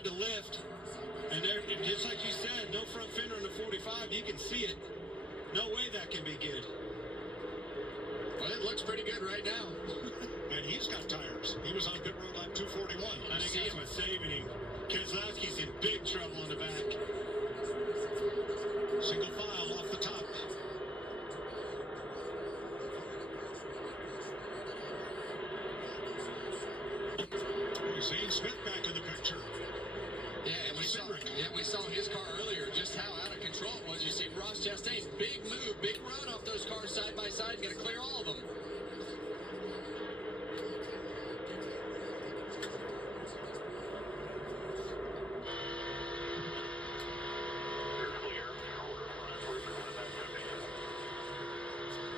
had to lift. And there, just like you said, no front fender on the 45. You can see it. No way that can be good. Well, it looks pretty good right now. And he's got tires. He was on pit road lap 241. I think that's what's saving him. Keselowski's in big trouble on the back. Single file off the top. Zane Smith back in the picture. Yeah, and we saw his car earlier, just how out of control it was. You see Ross Chastain, big move, big run off those cars side by side, going to clear all of them.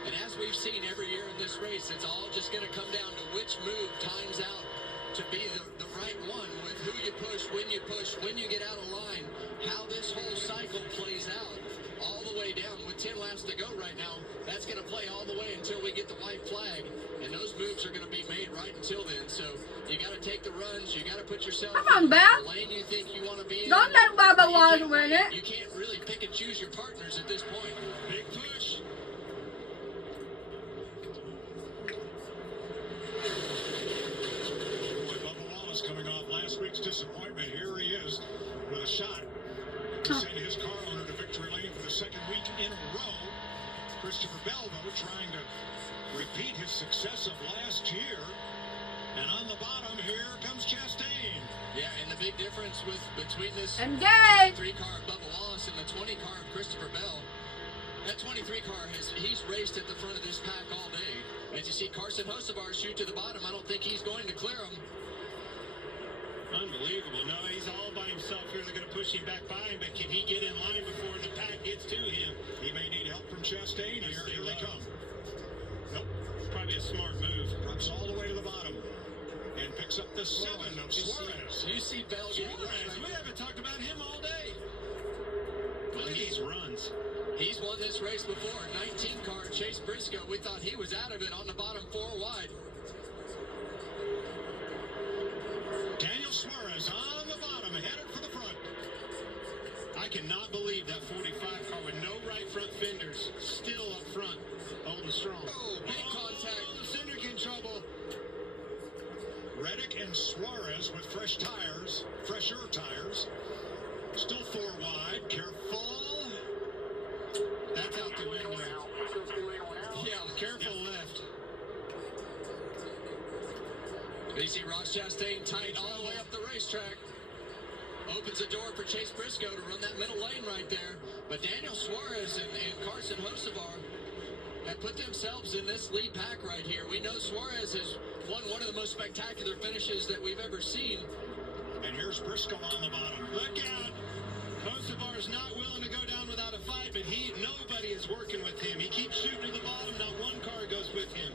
And as we've seen every year in this race, it's all just going to come down to which move times out to be the right one, with who you push, when you get out of line, how this whole cycle plays out all the way down. With 10 laps to go right now, that's going to play all the way until we get the white flag, and those moves are going to be made right until then. So you got to take the runs, you got to put yourself in the lane you think you want to be in. Don't let Bubba Wallace win it. You can't really pick and choose your partners at this point. Big push. Coming off last week's disappointment, here he is with a shot to send his car owner to victory lane for the second week in a row. Christopher Bell, though, trying to repeat his success of last year. And on the bottom, here comes Chastain. Yeah, and the big difference between this Engage. 23 car of Bubba Wallace and the 20 car of Christopher Bell, that 23 car, he's raced at the front of this pack all day. As you see Carson Hocevar shoot to the bottom, I don't think he's going to clear him. Unbelievable. No, he's all by himself here. They're going to push him back by him, but can he get in line before the pack gets to him? He may need help from Chastain here. Here they come. Nope. Probably a smart move. Drops all the way to the bottom and picks up the 7 of Suarez. You see Bell getting Suarez, we haven't talked about him all day. Look at these runs. He's won this race before. 19 car Chase Briscoe. We thought he was out of it on the bottom 4 wide. Daniel Suarez on the bottom, headed for the front. I cannot believe that 45 car with no right front fenders still up front, holding strong. Oh, big contact. Oh, Cindric in trouble. Reddick and Suarez with fresh tires, fresher tires. Still 4 wide. Careful. That's out the window. Yeah, careful left. You see Ross Chastain tight all the way up the racetrack. Opens the door for Chase Briscoe to run that middle lane right there. But Daniel Suarez and Carson Hocevar have put themselves in this lead pack right here. We know Suarez has won one of the most spectacular finishes that we've ever seen. And here's Briscoe on the bottom. Look out. Hocevar's not willing to go down without a fight, but nobody is working with him. He keeps shooting to the bottom. Not one car goes with him.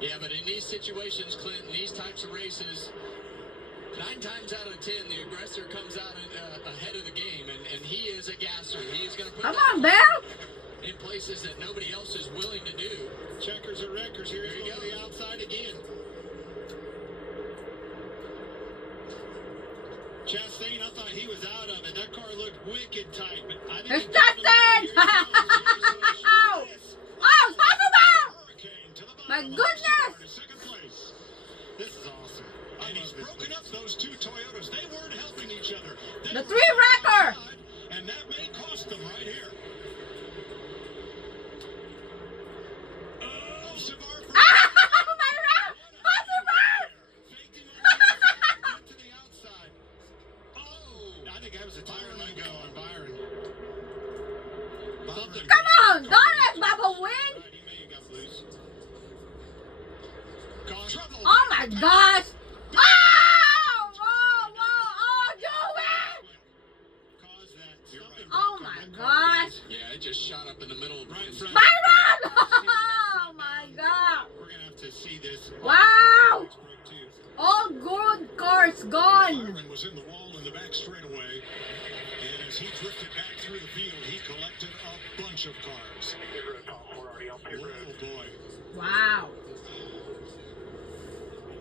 Yeah, but in these situations, Clint, in these types of races, 9 times out of 10, the aggressor comes out ahead of the game, and he is a gasser. He is going to put in places that nobody else is willing to do. Checkers or wreckers. Here There you you go. go. The outside again. Chastain, I thought he was out of it. That car looked wicked tight, but I think It's Chastain! Oh, my goodness! This is awesome. And he's broken up those 2 Toyotas. They weren't helping each other. The 3-wrecker! And that may cost them right here. Oh, Savar. Faked him went to the outside. Oh, I think that was a tire let go on Byron. Something. Come on, don't let Bubba win! Right, he may have got loose. Trouble. Oh my gosh! Oh! Whoa, whoa! Oh, Joey! Cause that. Something Oh broke on my that car. gosh! Yeah, it just shot up in the middle of Right the front. Byron! Oh my god! We're gonna have to see this. Wow! Broke too. All good cars gone! Byron was in the wall in the back straightaway. And as he drifted back through the field, he collected a bunch of cars. Oh boy. Wow.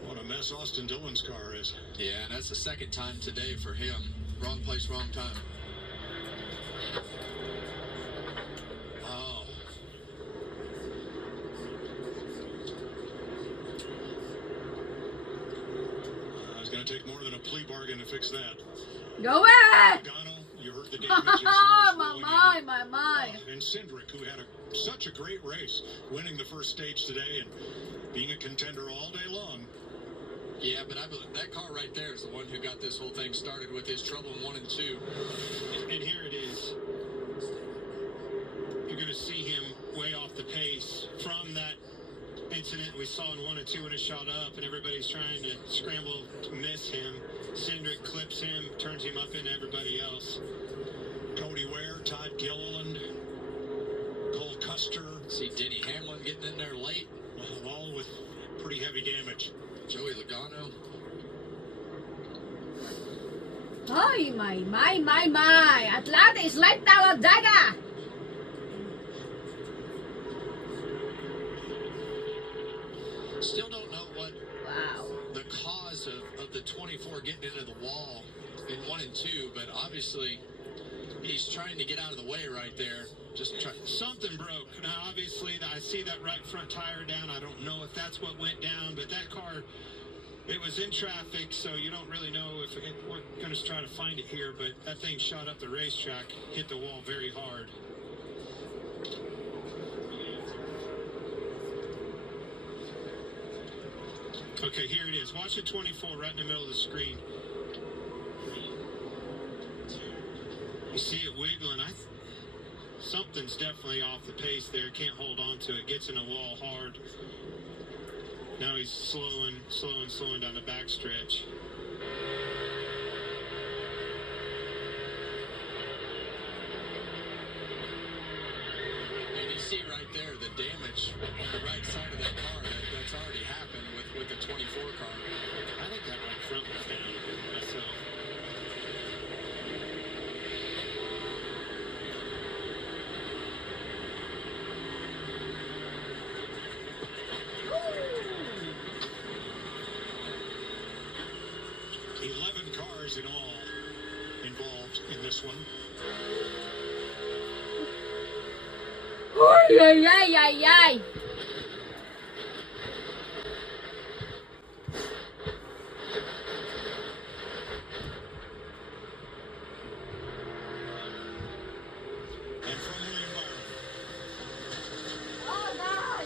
What a mess Austin Dillon's car is. Yeah, and that's the second time today for him. Wrong place, wrong time. Oh. It's going to take more than a plea bargain to fix that. Go it! Logano, you heard the damages. My. And Cindric, who had such a great race, winning the first stage today and being a contender all day long. Yeah, but I believe that car right there is the one who got this whole thing started with his trouble in 1 and 2. And here it is. You're going to see him way off the pace from that incident we saw in 1 and 2 when it shot up, and everybody's trying to scramble to miss him. Cindric clips him, turns him up into everybody else. Cody Ware, Todd Gilliland, Cole Custer. See Denny Hamlin getting in there late. All with pretty heavy damage. Joey Logano. Ay, my. Atlanta is like Talladega. Still don't know what Wow. the cause of the 24 getting into the wall in 1 and 2, but obviously he's trying to get out of the way right there. Just try. Something broke. Now, obviously, I see that right front tire down. I don't know if that's what went down, but that car, it was in traffic, so you don't really know if we're going to try to find it here, but that thing shot up the racetrack, hit the wall very hard. Okay, here it is. Watch the 24 right in the middle of the screen. You see it wiggling. Something's definitely off the pace there. Can't hold on to it. Gets in the wall hard. Now he's slowing down the backstretch. And you see right there the damage on the right side of that car. That's already happened with the 24 car. I think that right front was down myself. In all involved in this one. Ay. And from William Byron. Oh, God.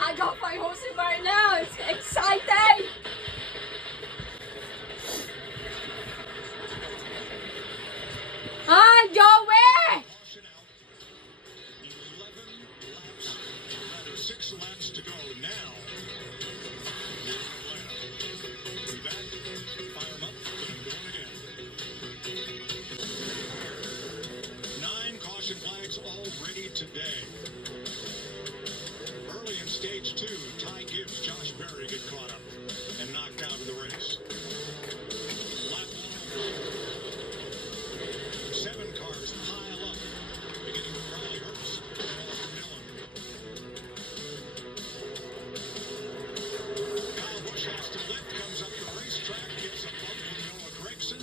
I got my horse in right now. It's exciting. Hi, Joey. Caution out. 11 laps, rather 6 laps to go now. Be back, fire them up, put them going again. 9 caution flags already today. Early in stage 2, Ty Gibbs, Josh Berry get caught up and knocked out of the race. Lap 7 cars pile up, beginning with Riley Herbst and Austin Dillon. Kyle Busch has to lift, comes up the racetrack, gets a bump with Noah Gragson.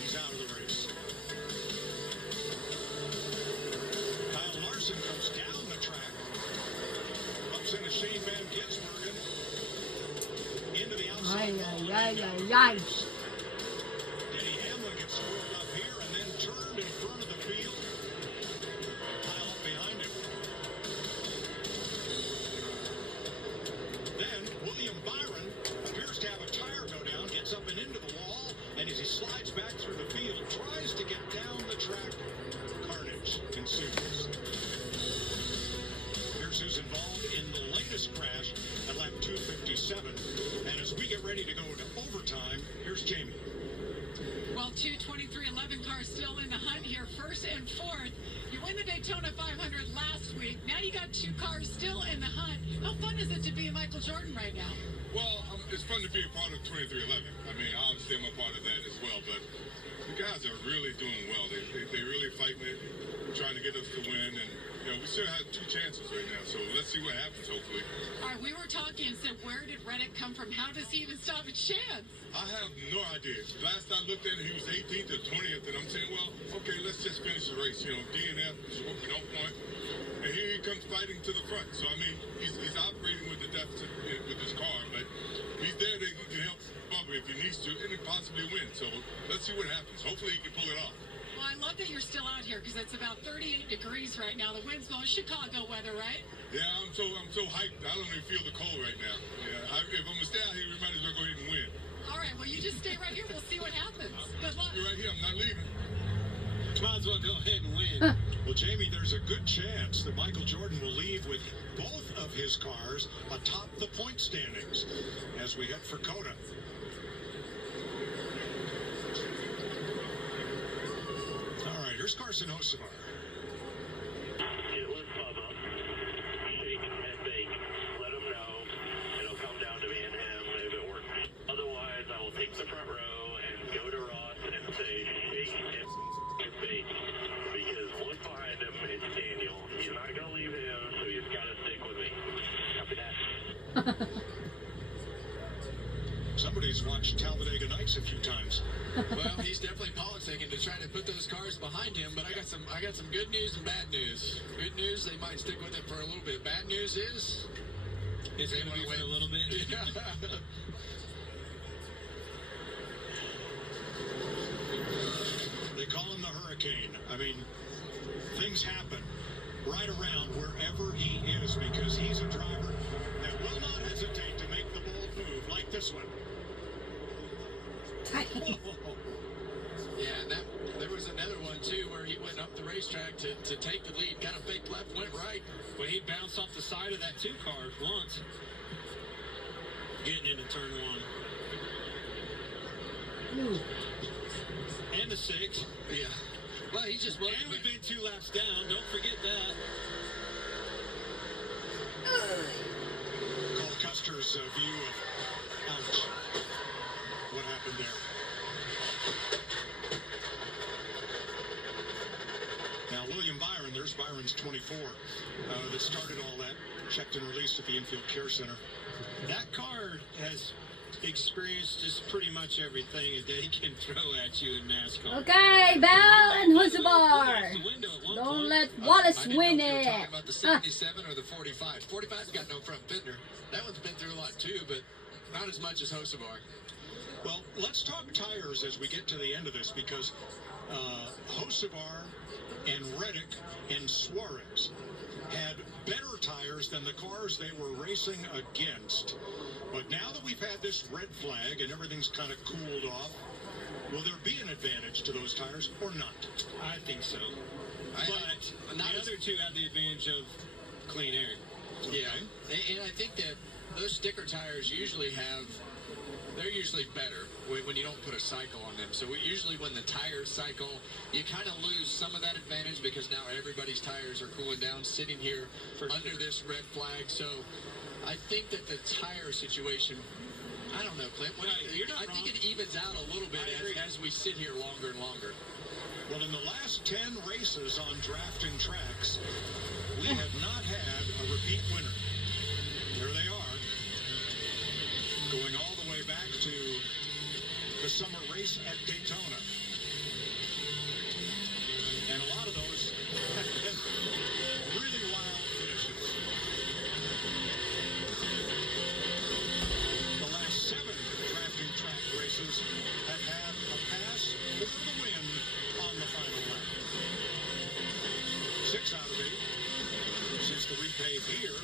He's out of the race. Kyle Larson comes down the track, bumps into Shane Van Gisbergen, into the outside. Ay. Denny Hamlin gets swirled up here and then turned in front of the field. Pile up behind him. Then William Byron appears to have a tire go down, gets up and into the wall, and as he slides back through the field, tries to get down the track. Carnage ensues. Here's who's involved in the latest crash at lap 257. And as we get ready to go to overtime, here's and fourth. You win the Daytona 500 last week. Now you got 2 cars still in the hunt. How fun is it to be Michael Jordan right now? Well, it's fun to be a part of 2311. I mean, obviously I'm a part of that as well, but the guys are really doing well. They really fighting it, trying to get us to win, and we still have 2 chances right now, so let's see what happens, hopefully. All right, we were talking and said, where did Reddick come from? How does he even stop a chance? I have no idea. Last I looked at it, he was 18th or 20th, and I'm saying, well, okay, let's just finish the race. DNF is what we don't want. And here he comes fighting to the front. So, I mean, he's operating with the deficit with his car, but he's there to help Bubba if he needs to, and possibly win. So let's see what happens. Hopefully he can pull it off. Well, I love that you're still out here because it's about 38 degrees right now. The wind's blowing. Chicago weather, right? Yeah, I'm so hyped. I don't even feel the cold right now. Yeah, if I'm gonna stay out here, we might as well go ahead and win. All right, well, you just stay right here. We'll see what happens. Good luck. You're right here. I'm not leaving. Might as well go ahead and win. Well, Jamie, there's a good chance that Michael Jordan will leave with both of his cars atop the point standings as we head for Coda. All right, here's Carson Hocevar. Get with Bubba, shake and bake, let him know. It'll come down to me and him if it works. Otherwise, I will take the front row and go to Ross and say shake and bake. Because one behind him is Daniel. He's not going to leave him, so he's got to stick with me. Copy that. Somebody's watched Talladega Nights a few times. Well, he's definitely politicking to try to put those cars behind him, but I got some good news and bad news. Good news, they might stick with it for a little bit. Bad news is It's going to be for a little bit. Yeah. They call him the Hurricane. I mean, things happen right around wherever he is because he's a driver that will not hesitate to make the bold move like this one. Yeah, and there was another one too where he went up the racetrack to take the lead, kind of fake left, went right. But he bounced off the side of that 2 car once. Getting into turn 1. And the 6. Yeah. Well, he just wasn't. And we've been 2 laps down. Don't forget that. Cole Custer's view of, ouch, what happened there. Now, William Byron, there's Byron's 24 that started all that, checked and released at the Infield Care Center. That car has experienced just pretty much everything that he can throw at you in NASCAR. Okay, Bell and Lost Husabar. the window at one Don't point. let Wallace I didn't win know if you were it. talking about the 77 or the 45. 45's got no front fender. That one's been through a lot too, but not as much as Hocevar. Well, let's talk tires as we get to the end of this because Hocevar and Reddick and Suarez had better tires than the cars they were racing against. But now that we've had this red flag and everything's kind of cooled off, will there be an advantage to those tires or not? I think so. But not the as- other 2 have the advantage of clean air. Yeah, and I think that those sticker tires they're usually better when you don't put a cycle on them. So usually when the tires cycle, you kind of lose some of that advantage because now everybody's tires are cooling down, sitting here under this red flag. So I think that the tire situation, I don't know, Clint. You're not I think wrong. it evens out a little bit I agree. as we sit here longer and longer. Well, in the last 10 races on drafting tracks, we have not had a repeat winner. There they are, going all the way back to the summer race at Daytona. And a lot of those have been really wild finishes. The last 7 drafting track races have had a pass for the win on the final lap. 6 out of 8 since the repave here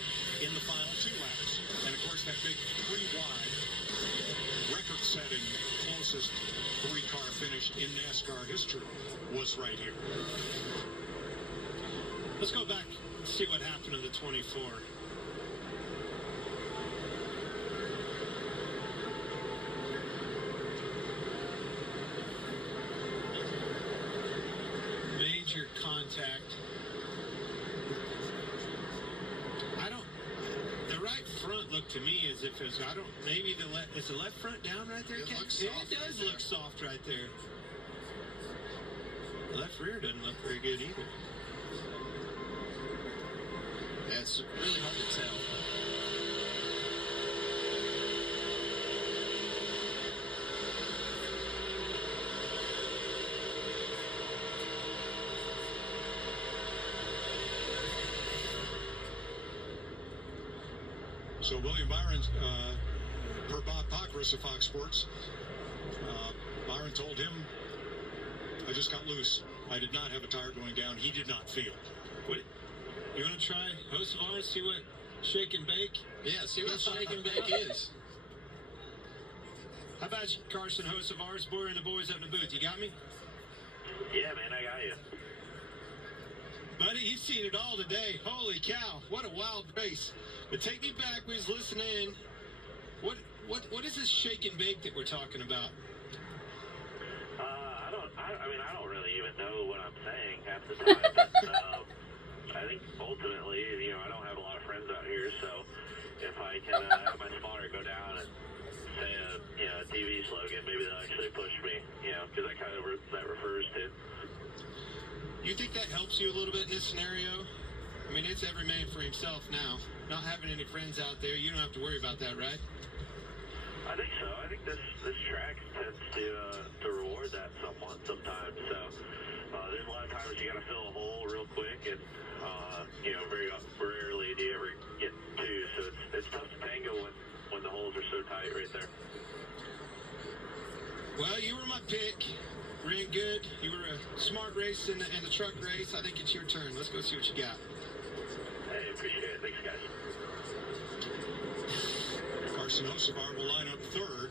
in the final 2 laps. And of course that big 3-wide record-setting closest 3-car finish in NASCAR history was right here. Let's go back and see what happened to the 24. Major contact. The right front looked to me as if it's, maybe is the left front down right there? It Ken? looks It soft does right look there. soft right there. The left rear doesn't look very good either. Yeah, it's really hard to tell. So William Byron, per Bob Pockrass of Fox Sports, Byron told him, I just got loose. I did not have a tire going down. He did not feel. What? You want to try Hocevar, see what shake and bake? Yeah, see what shake and bake is. How about you, Carson Hocevar's boy and the boys up in the booth? You got me? Yeah, man, I got you. Buddy, you've seen it all today. Holy cow, what a wild race. But take me back, we was listening. What is this shake and bake that we're talking about? I don't really even know what I'm saying half the time. But, I think ultimately, I don't have a lot of friends out here, so if I can have my spotter go down and say a TV slogan, maybe they'll actually push me, because that kind of that refers to. You think that helps you a little bit in this scenario? I mean, it's every man for himself now. Not having any friends out there, you don't have to worry about that, right? I think so. I think this track tends to reward that somewhat sometimes. So there's a lot of times you got to fill a hole real quick, and very rarely do you ever get two. So it's tough to tango when the holes are so tight right there. Well, you were my pick. Ran good. You were a smart race in the truck race. I think it's your turn. Let's go see what you got. Hey, appreciate it. Thanks, guys. Carson Hocevar will line up third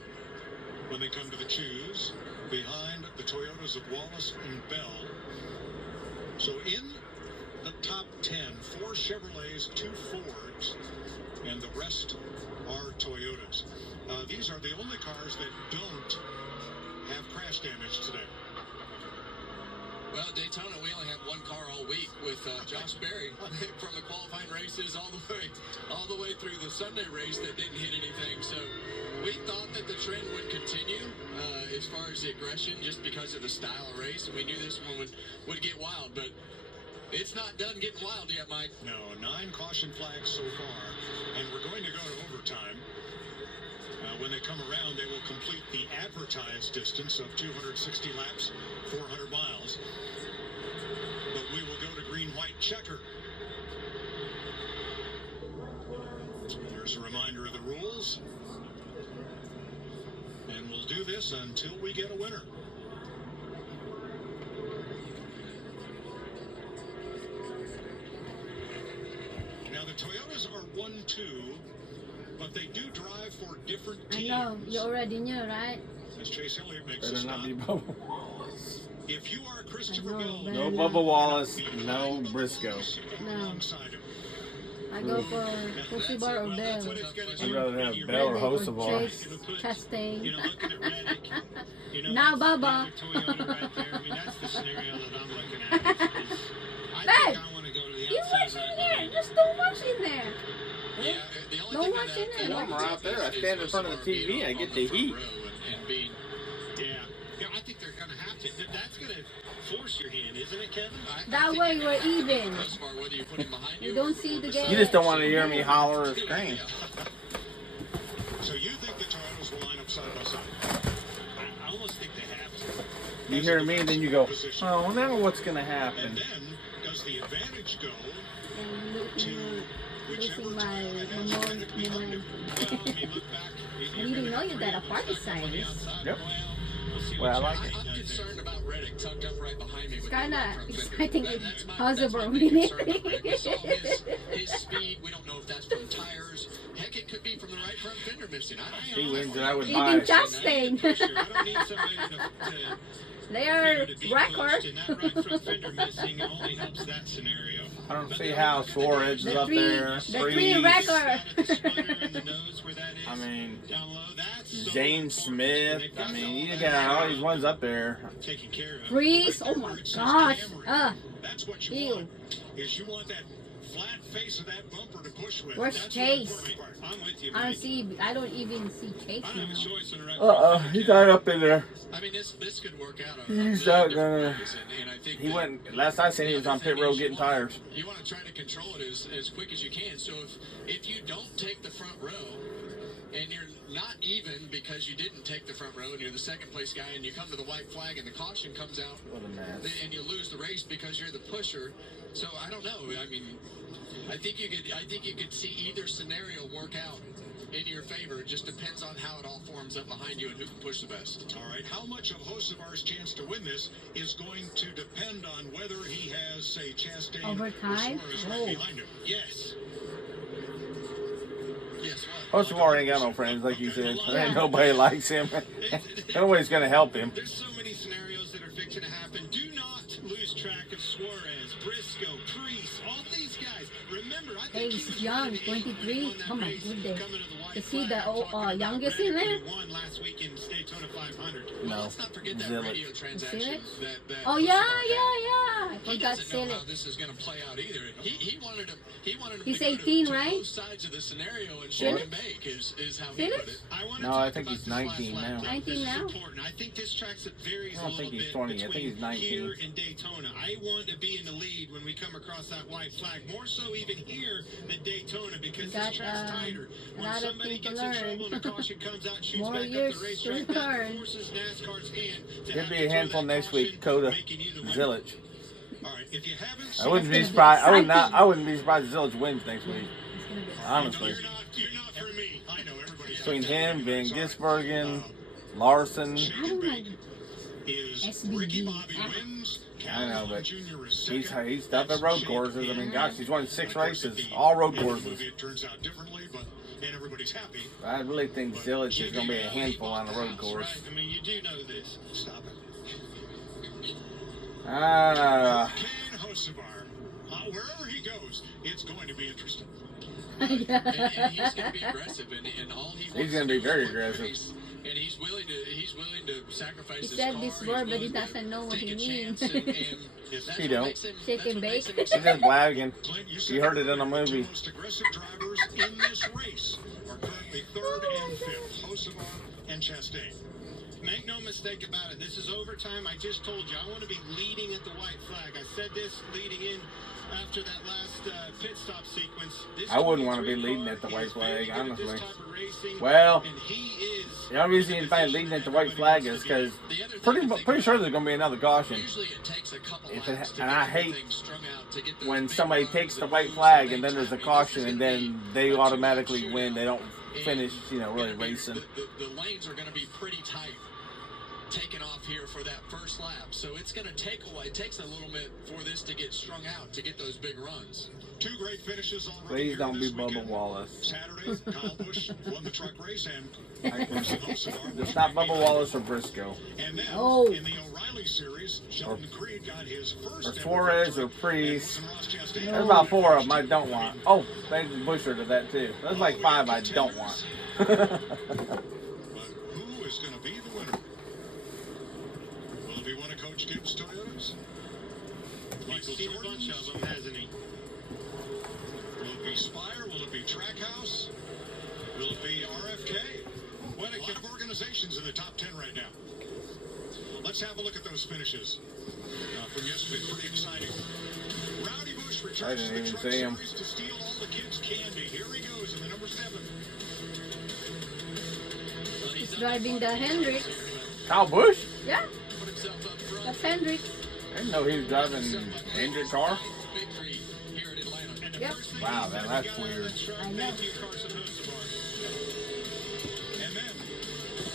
when they come to the choose, behind the Toyotas of Wallace and Bell. So in the top 10, 4 Chevrolets, 2 Fords, and the rest are Toyotas. These are the only cars that don't have crash damage today. Well, Daytona, we only had one car all week with Josh Berry from the qualifying races all the way through the Sunday race that didn't hit anything. So we thought that the trend would continue as far as the aggression, just because of the style of race, and we knew this one would get wild. But it's not done getting wild yet, Mike. No, 9 caution flags so far, and we're going to go to overtime. When they come around, they will complete the advertised distance of 260 laps, 400 miles. But we will go to green-white checker. Here's a reminder of the rules. And we'll do this until we get a winner. Now, the Toyotas are 1-2. But they do drive for different I teams. know, you already knew, right? As Chase Elliott makes a Better stop. not be Bubba Wallace. If you are Christopher I know, Bell, man. No Bubba Wallace, no Briscoe. No. alongside him. I go for Hocevar or Bell. What it's gonna I'd do rather have when Bell or you're Reddick Hocevar. Chase Chastain. looking at Reddick. Now that's Bubba. another Toyota right there. I mean, that's the scenario that I'm looking at. I Babe, think I want to go to the You outside watch in right there. behind. There's too much in there. Yeah, the only No thing one's in there. that I'm right there. I stand in front of the TV, I get the heat. And being, Yeah, I think they're going to have to. That's going to force your hand, isn't it, Kevin? That way we're even. as far whether you put him behind You don't see the game. You just don't want to hear me holler or scream. So you think the Toyotas will line up side by side? I almost think they have to. You hear me, then you go, oh, well, now what's going to happen? And then, does the advantage go And look, to losing whichever my Toyota has advantage behind him? Well, I mean, look back. I didn't know you got a party size. Yep. We'll see Well, I what like it. I'm concerned about Reddick tucked up right behind me. It's with kind the of right front fender. exciting with That's my Hocevar big winning. concern about Reddick. We saw his speed. We don't know if that's from tires. Heck, it could be from the right front fender missing. If he wins it, I would Even buy it. Chastain. Sure, I don't need somebody They are to be record. pushed, and that right front fender missing only helps that scenario. I don't see how Suarez is The up three, there. the three Freeze. record. I mean, Down low, that's so James important. Smith. They've got I mean, all you that got all these ones up there. taken care of. Freeze. Oh my gosh. That's what you Ew. want. Is you want that flat face of that bumper to push with. Where's That's Chase? the important part. I'm with you, I don't Mike. see. I don't even see Chase I don't have a now. choice in the right He's not up in there. I mean, this could work out. He's on not different gonna- ways, and I think He that- went. Last I seen, he was on pit road getting tires. You want to try to control it as quick as you can. So if you don't take the front row and you're not even because you didn't take the front row and you're the second place guy and you come to the white flag and the caution comes out What a mess. and you lose the race because you're the pusher. So I don't know. I mean, I think you could see either scenario work out in your favor. It just depends on how it all forms up behind you and who can push the best. All right, how much of Hocevar's chance to win this is going to depend on whether he has, say, Chastain Overtime? or Suarez Oh. right behind him. Yes. Yes, what? Hocevar ain't got no friends, like you said. Ain't nobody likes him. Nobody's gonna help him. There's so many scenarios that are fixing to happen. Do not lose track of Suarez, Briscoe, Priest, all these guys. Remember, I think He's he was young, really 23. on that Oh my race goodness. coming to the white Is he flag. the I'm talking about youngest Reddick, in there? who won last week in Daytona 500. Well, No. let's not forget that Zillett. radio transaction. Zillett? That Oh yeah, Hocevar had. yeah, yeah. I He forgot doesn't know how Silly. this is going to play out either. He wanted him. He wanted him He's to go 18, to right? both sides of the scenario and shake Really? and bake is how he Really? put it. I want to No, talk I think about he's this last 19 lap, now. though. 19 This is now? important. I think this track that varies I a don't little think he's bit 20. I think between he's 19. here and Daytona. I want to be in the lead when we come across that white flag. More so even here than Daytona because Got, this track's tighter. a When lot of somebody people gets in trouble and a learn. caution comes out and shoots More back up years the racetrack, to that learn. forces NASCAR's hand to Could have be to a throw handful that next week. caution, Coda, making you the winner. Zillage. All right, if you haven't I seen wouldn't be gonna be surprised. I would not. exciting. I wouldn't be surprised if Zillage wins next week. It's gonna be Honestly, You're not for me. I know everybody's between out there. him, Van Sorry. Gisbergen, Larson. I don't know. Is SBD. Ricky Bobby Ah. wins. I know, but Jr. is second. he's tough at road Shane courses. I mean, Pierre. gosh, he's won 6 Of course, races, if the all road end of the courses. movie, It turns out differently, but and everybody's happy. I really think Zillage is going to be a handful on the road course. Right. I mean, you do know this. Stop it. Ah, Kane Hocevar. Wherever he goes, it's going to be interesting. And he's going to be aggressive, and all he wants He's gonna to be do very is win the aggressive. race. And he's willing to sacrifice He his said car. this He's word, but he willing to doesn't know what take he a means. chance, and that's He what don't. makes him- Shake that's and what makes bake. him he's just blagging. Clint, you You said heard it in a earlier, the two movie. most aggressive drivers in this race are currently third and fifth, Hocevar and Chastain. Make no mistake about it. This is overtime. I just told you I want to be leading at the white flag. I said this leading in after that last pit stop sequence. This I wouldn't wanna 23 be leading car at the is white very flag, good at this honestly. type of racing, Well, and he is the only reason anybody's leading at the white flag is because The other thing to think pretty sure about, there's going to be another caution. usually it takes a couple If it- laps to and get I the hate thing strung out, to get those When big somebody runs, takes the the white moves, flag the and then big there's a timing. caution This is and gonna then be they a automatically two-lap win. They don't shootout. finish, really Gonna be- racing. The lanes are going to be pretty tight, taking off here for that first lap. So it's going to take a while. It takes a little bit for this to get strung out, to get those big runs. Two great finishes already. Please here don't be this Bubba weekend. Wallace. Saturday, Kyle Busch won the truck race and Hocevar It's not Bubba Wallace or Briscoe. And then Oh. in the O'Reilly series, Sheldon Creed got his first Or ever Suarez victory, or Priest. and Ross Chastain. There's about 4 of them I don't want. Oh, they Busher to that too. There's like 5 I don't want. But who is going to be the winner? Will it be one of Coach Gibbs' Toyotas? He's seen a bunch of them, hasn't he? Will it be Spire? Will it be Trackhouse? Will it be RFK? What a lot of organizations in the top 10 right now. Let's have a look at those finishes from yesterday. Pretty exciting. Rowdy Busch I returns to didn't the even Truck see him. Series to steal all the kids' candy. Here he goes in the number 7. Well, He's done driving that the Hendrix. Kyle Busch? Yeah, put himself up front. that's Hendrix. I didn't know he was driving Hendrick car. Victory here in Atlanta. And the Yep. first thing Wow, he's man, gonna that's go on weird. that truck, I know. Thank you, Carson Hocevar. And then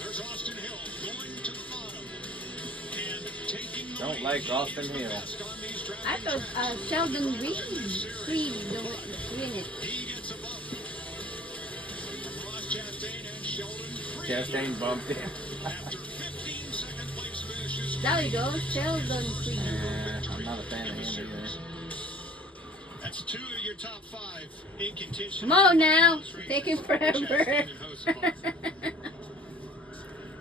there's Austin Hill going to the bottom and taking the Don't lead. like He Austin is the Hill. best on these tracks. I thought Sheldon Creed win it. He gets a bump from Ross Chastain and Sheldon Creed. Chastain bumped him. After 15 second place finishes. There we go, Sheldon Creed. I'm not a fan of him either. That's 2 of your top 5 in contention. Come on now. Those races, Taking forever. Chastain and Hocevar.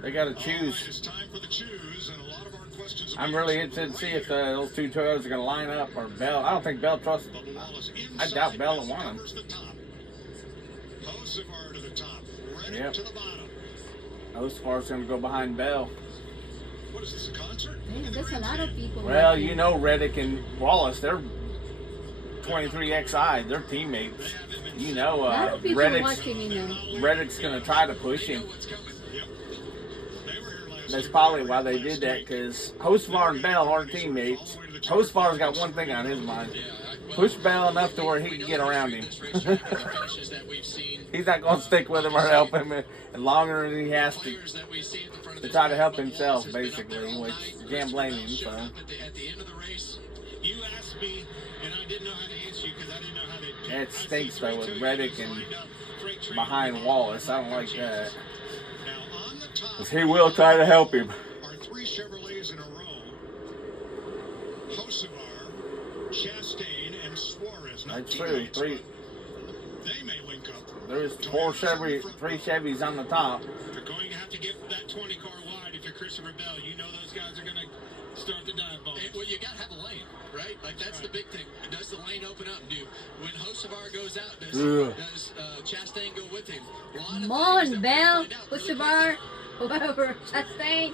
They got to All right, choose. it's time for the choose, and a lot of our questions. I'm really interested to see if those two Toyotas are going to line up or Bell. I don't think Bell trusts. Bubba Wallace I doubt inside, Bell will Bell want him. covers the top. Hocevar to the top, Reddick Yep. to the bottom. Hocevar's going to go behind Bell. What is this, a concert? Man, there's a lot of people. Well, watching. you know Reddick and Wallace, they're 23XI. They're teammates. You know, A lot of people Reddick's watching, you know. going to try to push him. What's coming? Yep. They were here last That's year. probably why they did that, because Hocevar and Bell are teammates. Hocevar's got one thing on his mind. Push Bell enough to where he can get around him. Finishes that we've seen. He's not going to stick with him or help him and longer than he has to. Players that we see at the front of To this try to race, help Bubba himself, Wallace has been up basically, there all which night. you can't blame him, Chris Bell so. showed up at the end of the race. You asked me, and I didn't know how to answer you because I didn't know how to do That I see stinks, though, 3 with Toyotas Reddick and lined up, freight train behind Wallace. I don't like that. Now on the top, 'Cause he will try to help him. are 3 Chevrolets in a row. Hocevar, Chastain, and Suarez. Not That's true. teammates, 3. but they may link up. There's 3 Chevys on the top. You're going to have to get that 20 car wide if you're Christopher Bell. You know those guys are going to start the dive bomb. Well, you got to have a lane, right? Like, that's the big thing. Does the lane open up? When Hocevar goes out, does Chastain go with him? Come on, Bell. Push the bar. Whoever. Chastain.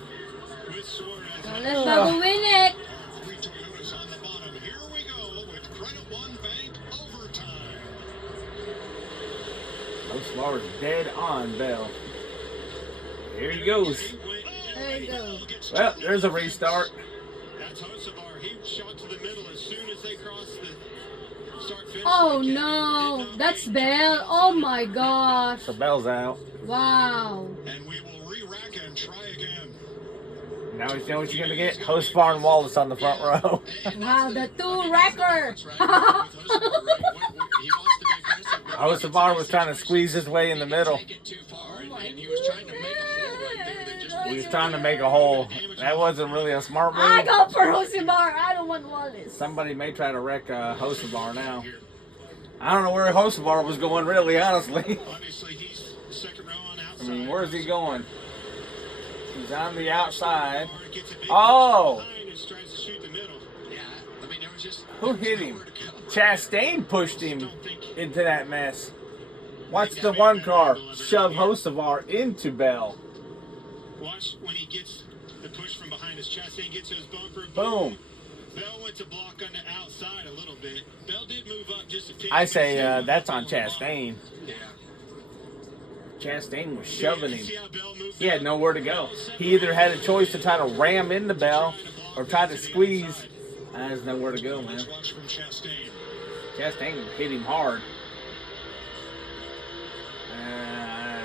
With Suarez. Don't let Bubba win it. 3 Toyotas on the bottom. Here we go with Credit One Bank overtime. Hocevar is dead on Bell. Here he goes. There you go. Well, there's a restart. That's Hocevar. He shot to the middle as soon as they crossed the start finish. Oh no. That's Bell. Oh my gosh. So Bell's out. Wow. And we will re-rack and try again. Now you know what you're going to get? Hocevar and Wallace on the front row. Wow, the 2 wrecker. Hocevar was trying to squeeze his way in the middle. He was trying to make a hole right there that just He was trying to make a hole. That wasn't really a smart I move. go for Hocevar. I don't want Wallace. Somebody may try to wreck Hocevar now. I don't know where Hocevar was going, really, honestly. Obviously, he's second row on I outside. mean, where's he going? He's on the outside. Gets a big Oh! push behind and tries to shoot the middle. Yeah, I mean, there was just Who hit him? Chastain pushed him into that mess. Watch the one car shove Hocevar into Bell. Watch when he gets the push from behind his Chastain gets to his bumper. Boom. Bell went to block on the outside a little bit. Bell did move up just a tick. I say that's on Chastain. yeah. Chastain was shoving him. See how Bell moved He had up? nowhere to go. He either had a choice to try to ram into Bell or try to squeeze. There's nowhere to go, man. Let's watch from Chastain. Chastain hit him hard.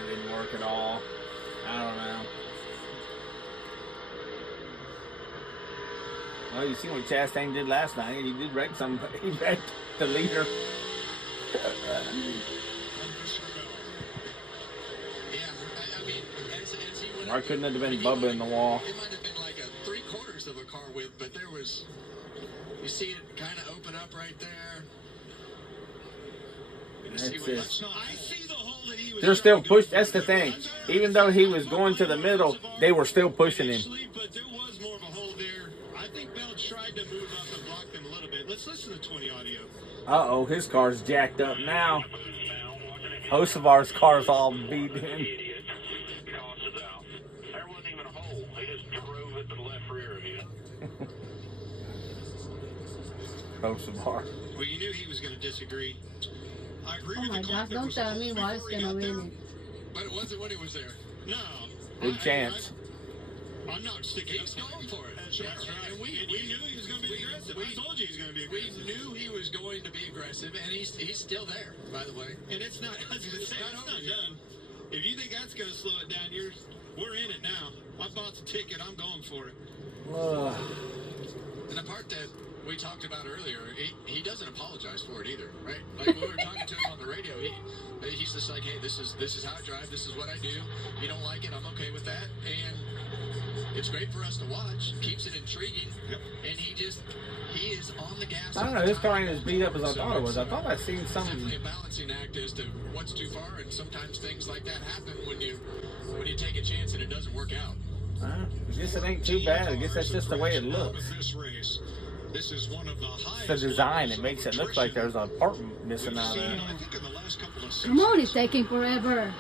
Didn't work at all. I don't know. Well, you see what Chastain did last night. He did wreck somebody. He wrecked the leader. Yeah, I mean, as he went Why up, couldn't it have been he Bubba might- in the wall? It might have been like a 3/4 of a car width, but there was, you see it kind of open up right there. You see That's what- it. I see the hole that he was They're still trying to pushed. go That's for. the thing. Even though he was going to the middle, they were still pushing him. Initially, but there was more of a hole there. I think Bell tried to move up and block them a little bit. Let's listen to 20 audio. Uh-oh, his car's jacked up now. Hocevar's car's all beat in. Idiot. Cost us out. There wasn't even a hole. He just drove it to the left rear of you. Hocevar. Well, you knew he was going to disagree. I agree Oh with my the gosh, clock. There don't was a tell hole me before Wallace he gonna got there. win it. But it wasn't when he was there. No. Good chance. I'm not sticking He's up going for it. That's right. And we knew he was going to be aggressive. I told you he was going to be We aggressive. knew he was going to be aggressive, and he's still there, by the way. And it's not, I was going to say, not it's over not yet. done. If you think that's going to slow it down, we're in it now. I bought the ticket. I'm going for it. And the part that we talked about earlier, he doesn't apologize for it either, right? Like when we were talking to him on the radio, he's just like, hey, this is how I drive, this is what I do. You don't like it, I'm okay with that. And it's great for us to watch. Keeps it intriguing, and he is on the gas. I don't know. This car ain't as beat up as I thought it was. I thought I seen It's something. definitely a balancing act as to what's too far, and sometimes things like that happen when you take a chance and it doesn't work out. I guess it ain't too bad. I guess that's just the way it looks. This is one of the highest It's the design. It makes it look like there's a part missing out of it. I think in the last couple of Come on, it's taking forever.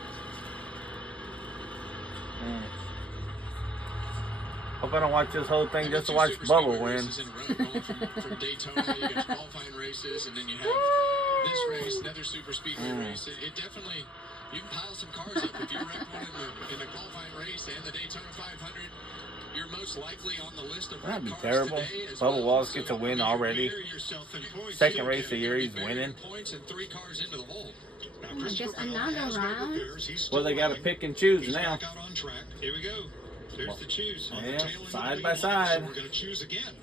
Hope I don't watch this whole thing just to watch Bubba win. From Daytona, you got qualifying races, and then you have this race, another super speedway race. It definitely, you can pile some cars up. If you wreck one in the qualifying race and the Daytona 500, you're most likely on the list of That'd be cars terrible. today as Bubba well. Wallace gets a win already. Second race of the year, he's winning. Points and 3 cars into the hole. I guess another round. Well, they got to pick and choose now. Here we go. There's the choose. Yeah, side by side. We're going to choose again.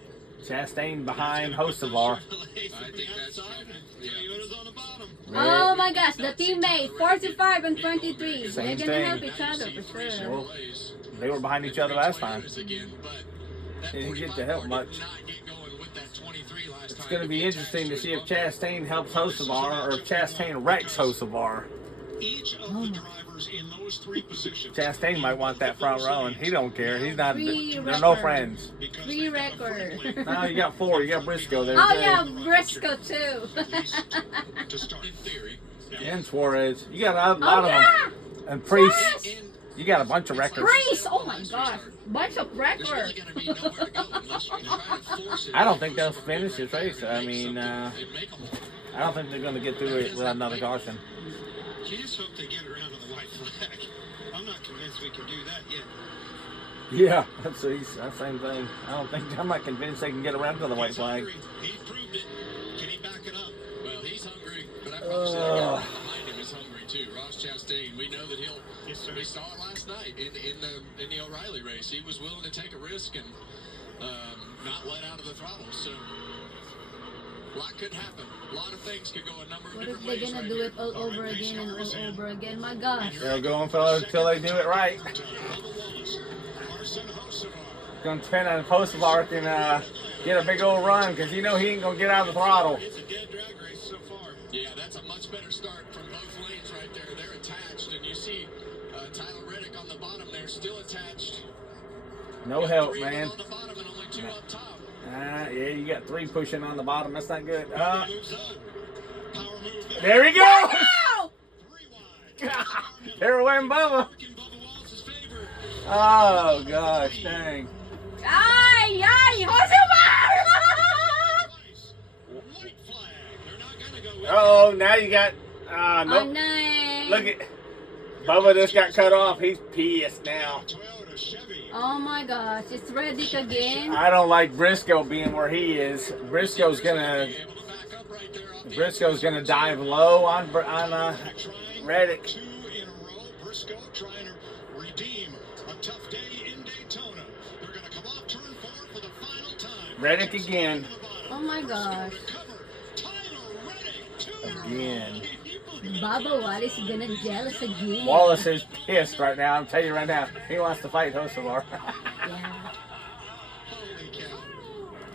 Chastain behind Hocevar. I think that's Toyota's on the bottom. Oh my gosh, the teammate 45 and 23. Same They're gonna help thing. each other for sure. Well, they were behind each other last time. Again, but that Didn't get 45 to help car much. did not get going with that 23 last It's time. going to be interesting to see if Chastain helps Hocevar or if Chastain wrecks Hocevar. Each of the drivers in those 3 positions. Chastain might want that front row, and he don't care. He's not. Free They're no record. friends. Free record. No, you got 4. You got Briscoe there. Oh too. yeah, Briscoe too. To start. In theory, And Suarez. You got a Oh lot of them. yeah, And Priest. Suarez. You got a bunch of records. Priest. Oh my gosh, bunch of there's really records. going to be nowhere to go unless you try to force it. I don't think they'll finish this race. I mean, And make them. I don't think they're going to get through it without another caution. You just hope they get around to the white flag. I'm not convinced we can do that yet. Yeah, that's the same thing. I'm not convinced they can get around to the white flag. He proved it. Can he back it up? Well, he's hungry, but I promise you, the guy right behind him is hungry too. Ross Chastain. We know that he'll. Yes, sir. We saw it last night in the O'Reilly race. He was willing to take a risk and not let out of the throttle. So a lot could happen. A lot of things could go a number of What if different they're ways. gonna right do here. it all over again and all over again? My gosh. They'll go until they do it right. Going to depend on if Hocevar can get a big old run, because you know he ain't going to get out of the throttle. It's a dead drag race so far. Yeah, that's a much better start from both lanes right there. They're attached, and you see Tyler Reddick on the bottom there, still attached. No help, 3 man. on the bottom and only 2 up top. Yeah, you got 3 pushing on the bottom. That's not good. Moves up. Power move There there. he goes! Ow! 3 wide. There went Bubba. In Bubba Wallace's favor. Oh, gosh, dang. Ay, ay, Hocevar! Twice. White flag. They're not gonna go with Oh, now you got. Oh Nope. no. Look at. Bubba just got cut off. He's pissed now. Toyota, Chevy. Oh my gosh, it's Reddick again. I don't like Briscoe being where he is. Briscoe's gonna Able to back up right there off the Briscoe's gonna dive low on Trying Reddick. 2 in a row. Briscoe trying to redeem a tough day in Daytona. They're going to come off turn 4 for the final time. Reddick again. Oh my gosh. Tyler Reddick, 2 in a row. Again. Bubba Wallace is gonna jealous again. Wallace is pissed right now. I'm telling you right now. He wants to fight Hocevar. Yeah. Holy cow.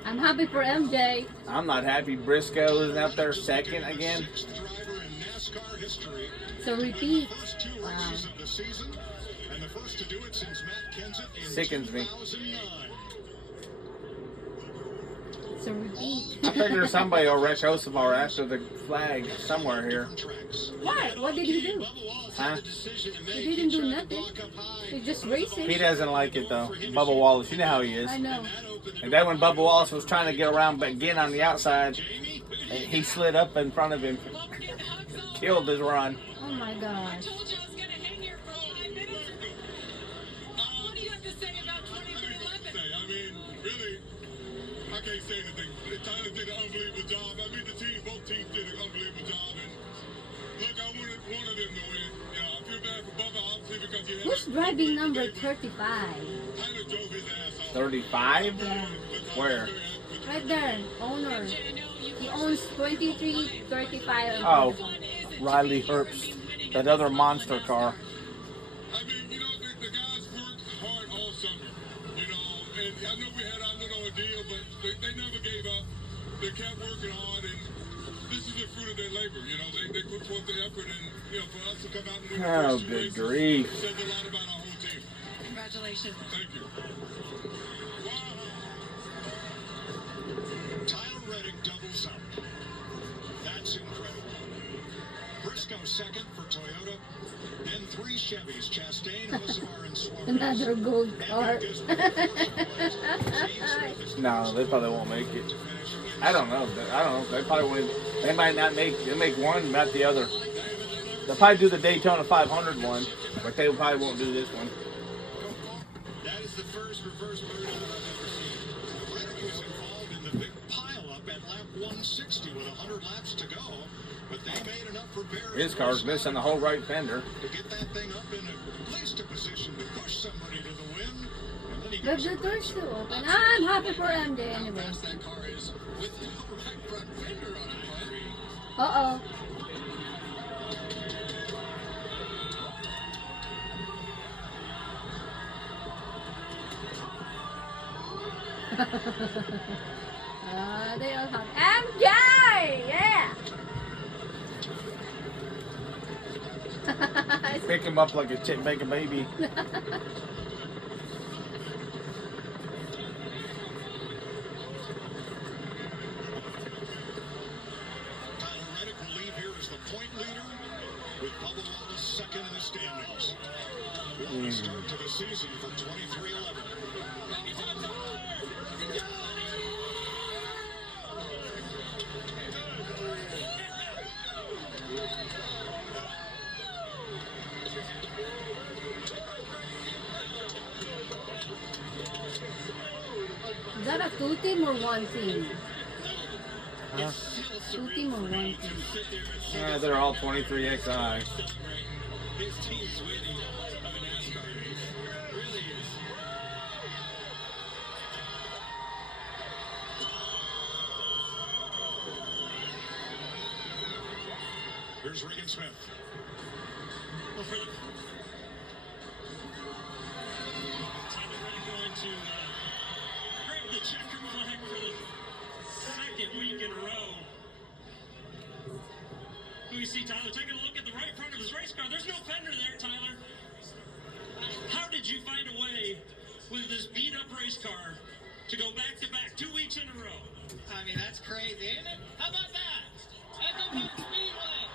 I'm happy for MJ. I'm not happy Briscoe is up there second again. 6th driver in NASCAR history. So repeat. First 2 races of the season, and the first to do it since Matt Kenseth in Sickens me. 2009. So repeat. I figure somebody will wreck Hocevar after the flag somewhere here. Tracks. Why? What did he do? Bubba Wallace Huh? had the decision to make. He didn't do tried to nothing. block up high. He's just racing. He doesn't like it though. Bubba Wallace, you know how he is. I know. That opened And then when Bubba Wallace was trying to get around but again on the outside, Jamie. he slid up in front of him, killed his run. Oh my I gosh. told you I was going to hang here for 5 minutes. What do you have to say about 2311? I mean, really, I can't say anything. Tyler did an unbelievable job. I mean, both teams did an unbelievable job. And look, I wanted one of them to win. You know, I feel bad for Bubba, obviously, because he had Who's driving number 35? Tyler drove his ass off. 35? Yeah. Where? Right there. Owner. He owns 23, 35. Oh, Riley Herbst. That other monster car. I mean, you know, the guys worked hard all summer. You know, ordeal, but they never gave up. They kept working hard, and this is the fruit of their labor. You know, they put forth the effort, and you know, for us to come out and win the Oh, first 2 good races grief. says a lot about our whole team. Congratulations. Thank you. Tyler Reddick doubles up. That's incredible. Briscoe second for Toyota. Then 3 Chevys, Chastain, Hocevar, and Suarez. Another gold car. No, they probably won't make it. I don't know. They probably won't. They might not make. They make one, not the other. They'll probably do the Daytona 500 one, but they probably won't do this one. That is the first reverse burnout I've ever seen. Reddick was involved in the big pileup at lap 160 with 100 laps to go, but they made enough repairs. His car's missing the whole right fender. to get that thing up in at least a position to push somebody to the win. And then he The, goes the door's still open. I'm happy for MJ How anyway. fast that car is with the right front fender on it, bud. Uh-oh. They all have MJ! Yeah! Pick him up like a chick, make a baby. Tyler Reddick will leave here as the point leader, with Bubba Wallace second in the standings. What a start to the season for 23-11. Is that a 2 team or 1 team? Huh? 2 team or 1 team? They're all 23XI. His team's winning of a NASCAR race. Really is. Here's Regan Smith. Well, for the Tyler Reddick going to grab the checker flag for the second week in a row. Who you see, Tyler, taking a look at the right front of his race car. There's no fender there, Tyler. How did you find a way with this beat-up race car to go back-to-back 2 weeks in a row? I mean, that's crazy, isn't it? How about that? Echo Park Speedway.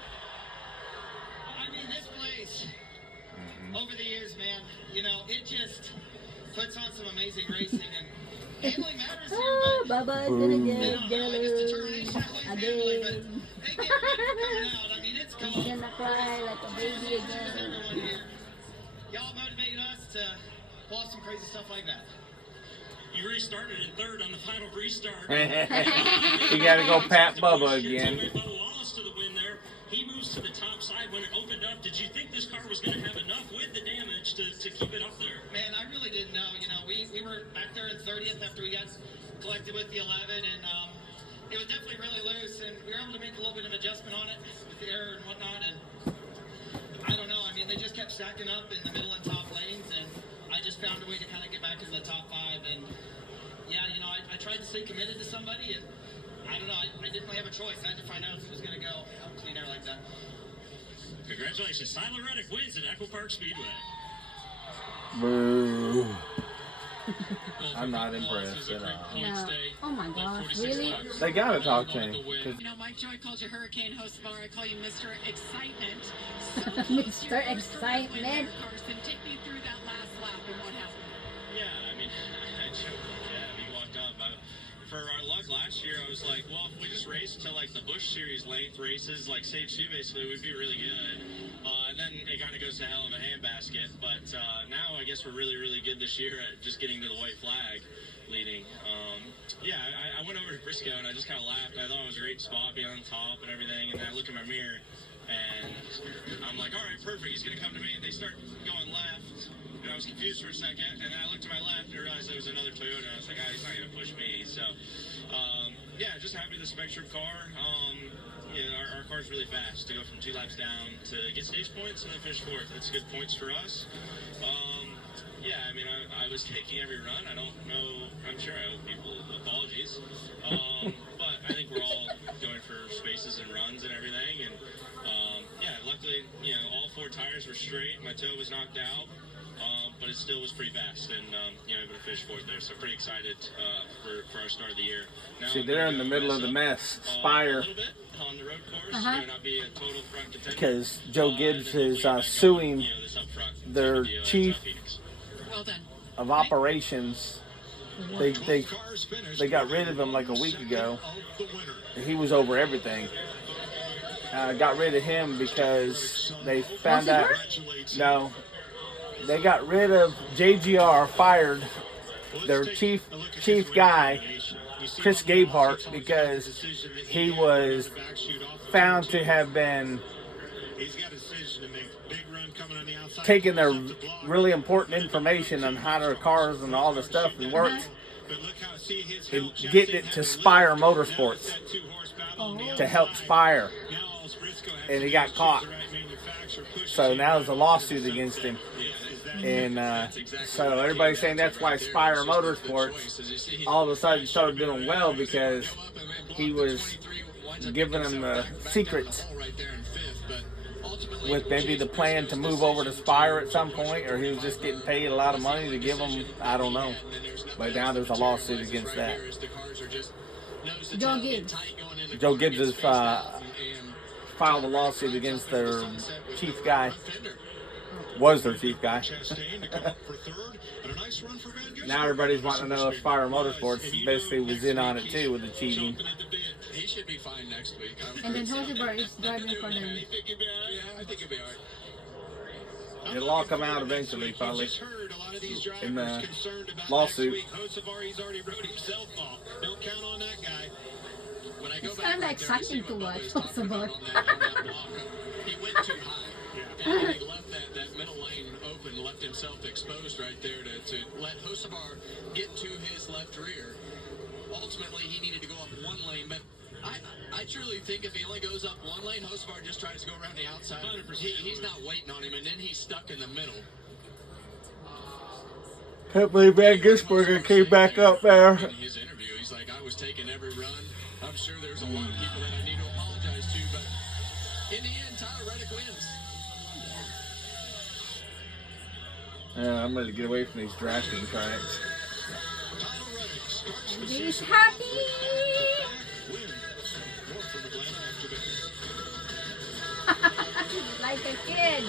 I mean, this place, over the years, man, you know, it just puts on some amazing racing, and handling matters here, Oh, but Baba's I gonna don't get know, I guess jealous determination plays handling, but again. they get ready coming out. I mean, it's He's cold. gonna cry like a baby There's again. everyone here. Y'all motivated us to pull off some crazy stuff like that. You restarted in third on the final restart. You gotta go Pat Bubba again. Teammate Bubba Wallace to the win there. He moves to the top side when it opened up. Did you think this car was going to have enough with the damage to keep it up there? Man, I really didn't know. You know, we were back there in 30th after we got collected with the 11, and it was definitely really loose, and we were able to make a little bit of adjustment on it with the error and whatnot, and I don't know. I mean, they just kept stacking up in the middle and top lanes, and I just found a way to kind of get back into the top 5, and yeah, you know, I tried to stay committed to somebody, and I don't know, I didn't really have a choice. I had to find out if it was going to go out clean air like that. Congratulations. Tyler Reddick wins at Echo Park Speedway. Boo. I'm not impressed at all. No. Oh my gosh, really? They gotta talk to him. 'cause You know, Mike Joy called you Hurricane Hocevar. I call you Mr. Excitement. Mr. Excitement. Carson, take me through that last lap and what happened. Yeah, I mean, I joked with Jeff. He walked up. For our luck last year, I was like, well, if we just race to like the Busch Series length races, like Save 2 basically, we'd be really good. And then it kind of goes to hell in a handbasket. But now I guess we're really, really good this year at just getting to the white flag leading. Yeah, I went over to Briscoe and I just kind of laughed. I thought it was a great spot, being on top and everything. And then I look in my mirror and I'm like, all right, perfect. He's going to come to me. And they start going left. And I was confused for a second, and then I looked to my left and realized there was another Toyota. I was like, he's not going to push me. So, yeah, just happy with the Spectrum car. Yeah, our car's really fast to go from 2 laps down to get stage points and then finish 4th. That's good points for us. yeah, I mean, I was taking every run. I don't know. I'm sure I owe people apologies. But I think we're all going for spaces and runs and everything. And, yeah, luckily, all 4 tires were straight. My toe was knocked out. But it still was pretty fast and, able to finish 4th there. So pretty excited for our start of the year. Now, See, they're in the middle of the mess. Spire. A little bit on the road course. Not be a total front contender. Because Joe Gibbs is suing their chief Well done. of operations. They got rid of him like a week ago. He was over everything. Got rid of him because they found out. No, they got rid of JGR. Fired their chief guy, Chris Gabehart, because he was found to have been taking their really important information on how their cars and all the stuff and works and getting it to Spire Motorsports to help Spire. And he got caught. So now there's a lawsuit against him. And so everybody's saying that's why Spire Motorsports all of a sudden started doing well, because he was giving them the secrets with maybe the plan to move over to Spire at some point, or he was just getting paid a lot of money to give them, I don't know. But now there's a lawsuit against that. Joe Gibbs. Joe Gibbs has filed a lawsuit against their chief guy. Was their chief guy. Now everybody's wanting to know if Spire Motorsports basically was in on it too with the cheating. He should be fine next week. And then Hoseborough is driving for them. Yeah, I think he'll be alright. It'll all come out eventually, probably, in the lawsuit. It's kind of like exciting to watch Hoseborough. He went too high. And he left that middle lane open, left himself exposed right there to let Hocevar get to his left rear. Ultimately, he needed to go up one lane, but I truly think if he only goes up one lane, Hocevar just tries to go around the outside. He's not waiting on him, and then he's stuck in the middle. Can't believe Van Gisbergen came back up there. In his interview, he's like, I was taking every run. I'm sure there's a lot of people that I need to apologize to, but in the end, Tyler Reddick wins. Yeah, I'm ready to get away from these drafting tracks. He's happy. Like a kid.